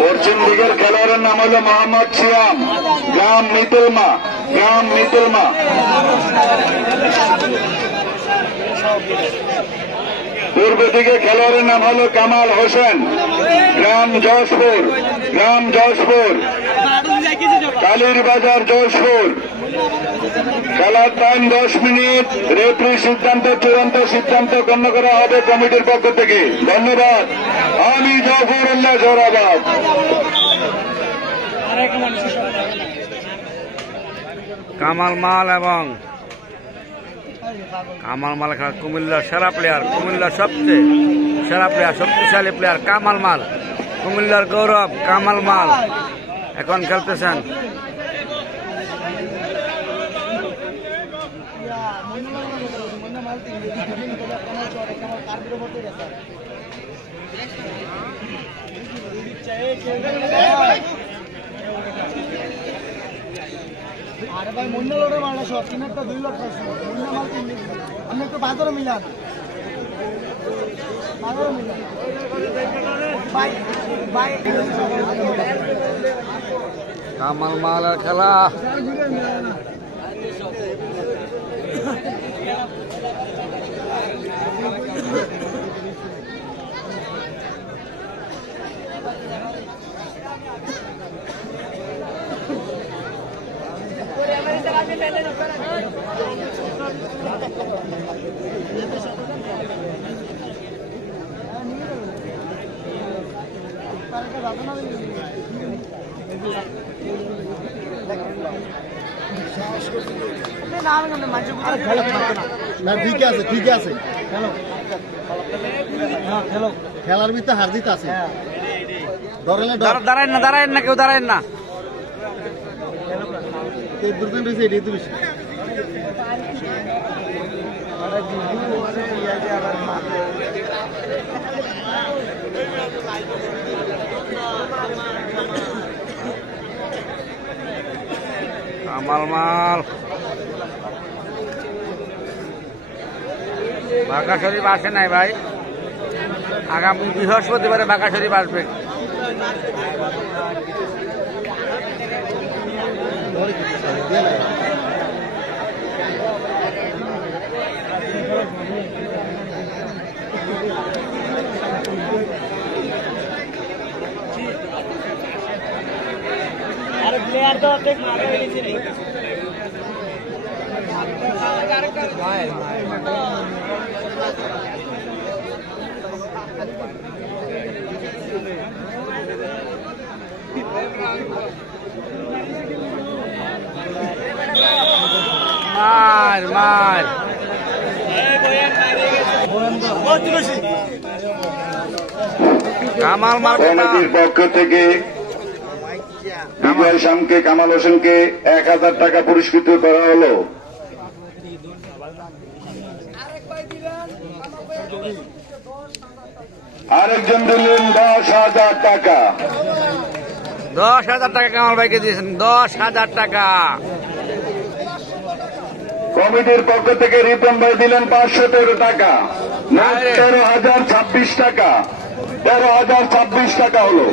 পশ্চিম দিকের খেলোয়াড়ের নাম হলো মোহাম্মদ সিয়াম, গ্রাম মিতুলমা। পূর্ব দিকে খেলোয়াড়ের নাম হলো কামাল হোসেন, গ্রাম যশপুর। কালীর বাজার যশপুর। খেলার টাইম 10 মিনিট। রেফারি চূড়ান্ত সিদ্ধান্ত গণ্য করা হবে কমিটির পক্ষ থেকে। ধন্যবাদ। আমি জাফরুল্লাহ জোরাবাদ। কামাল মাল এবং কামাল মাল খেলা কুমিল্লার সেরা প্লেয়ার, কুমিল্লার সবচেয়ে সেরা প্লেয়ার, শক্তিশালী প্লেয়ার কামাল মাল, কুমিল্লার গৌরব কামাল মাল এখন খেলতেছেন। আরে ভাই মন্না লোডে মারলে সব কিনারটা 2 লক্ষ আছে। মন্না মাল 3 লক্ষ। আমি একটু বাজারে মিলান। ভাই কামাল মালের খেলা। ঠিক আছে খেলার ভিতরে হার জিত আছে। দাঁড়ায় না, কেউ দাঁড়ায় না। কামাল মাল বাঁকা শরীফ আসে নাই ভাই, আগামী বৃহস্পতিবারে বাঁকা শরীফ আসবে। প্লেয়ার তো অর্ধেক মারা গেছে রে। মার কামাল মাল কমিটির পক্ষ থেকে বিজয় শামকে, কামাল হোসেনকে 1000 টাকা পুরস্কৃত করা হলো। আরেকজন দিলেন 10,000 টাকা। 10,000 টাকা কামাল ভাইকে দিয়েছেন, 10,000 টাকা। কমিটির পক্ষ থেকে রিপন ভাই দিলেন 513 টাকা। 13,026 টাকা। 13,026 টাকা হলো।